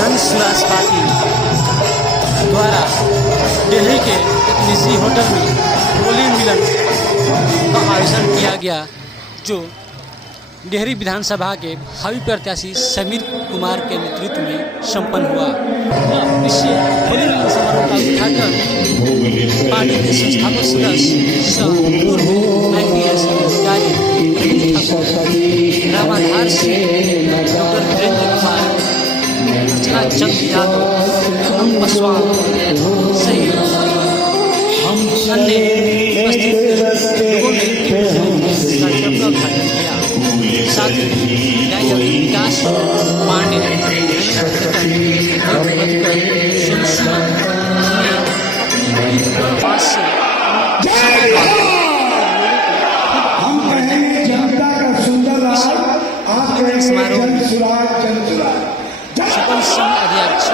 Jan Suraaj party द्वारा दिल्ली के एक निजी होटल में होली मिलन का आयोजन किया गया, जो डेहरी विधानसभा के भावी प्रत्याशी समीर कुमार के नेतृत्व में संपन्न हुआ। इस होली मिलन समारोह का उद्घाटन पार्टी के संस्थापक सदस्य सह पूर्व IPS अधिकारी रामाधार सिंह, डॉक्टर वीरेंद्र कुमार, अर्चना चंद यादव, अमन पासवान सहित अन्य उपस्थित लोगों ने कार्यक्रम का उद्घाटन किया। साथ ही विधायक विकास पांडे, समारोह सकल संघ अध्यक्ष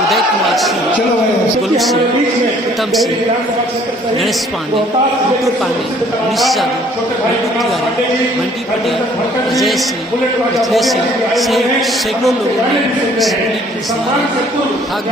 उदय कुमार सिंह, गोलू सिंह, उत्तम सिंह, गणेश पांडे, गुड्डू पांडे, मनीष यादव, मंडू तिवारी, मंडी पटेल, अजय सिंह, मिथिलेश सिंह सहित सैकड़ों लोगों ने इस होली में भाग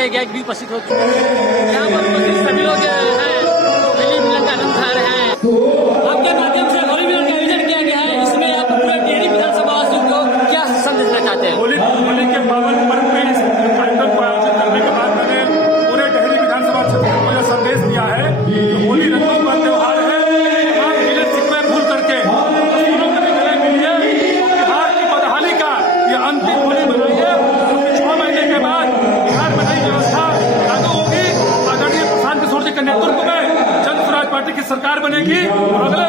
सारे गैग भी उपस्थित हो चुके हैं। यहाँ पर उपस्थित सभी लोग हैं तो होली मिलन का आनंद उठा रहे हैं। आपके माध्यम से होली मिलन का आयोजन किया गया है, इसमें आप पूरे डेहरी विधानसभा वासियों को क्या संदेश देना चाहते हैं? होली के पावन पर्व पे इस कार्यक्रम को आयोजित करने के बाद मैंने पूरे डेहरी विधानसभा क्षेत्र को यह संदेश दिया है कि होली रंगों का त्योहार है। आप गिले शिकवे भूल करके दोनों के गले मिलिए, बिहार की बदहाली का ये अंतिम होली बनाइए, क्योंकि 6 महीने के बाद बिहार में नई व्यवस्था लागू होगी। आदरणीय प्रशांत किशोर जी के नेतृत्व में जन स्वराज पार्टी की सरकार बनेगी और अगले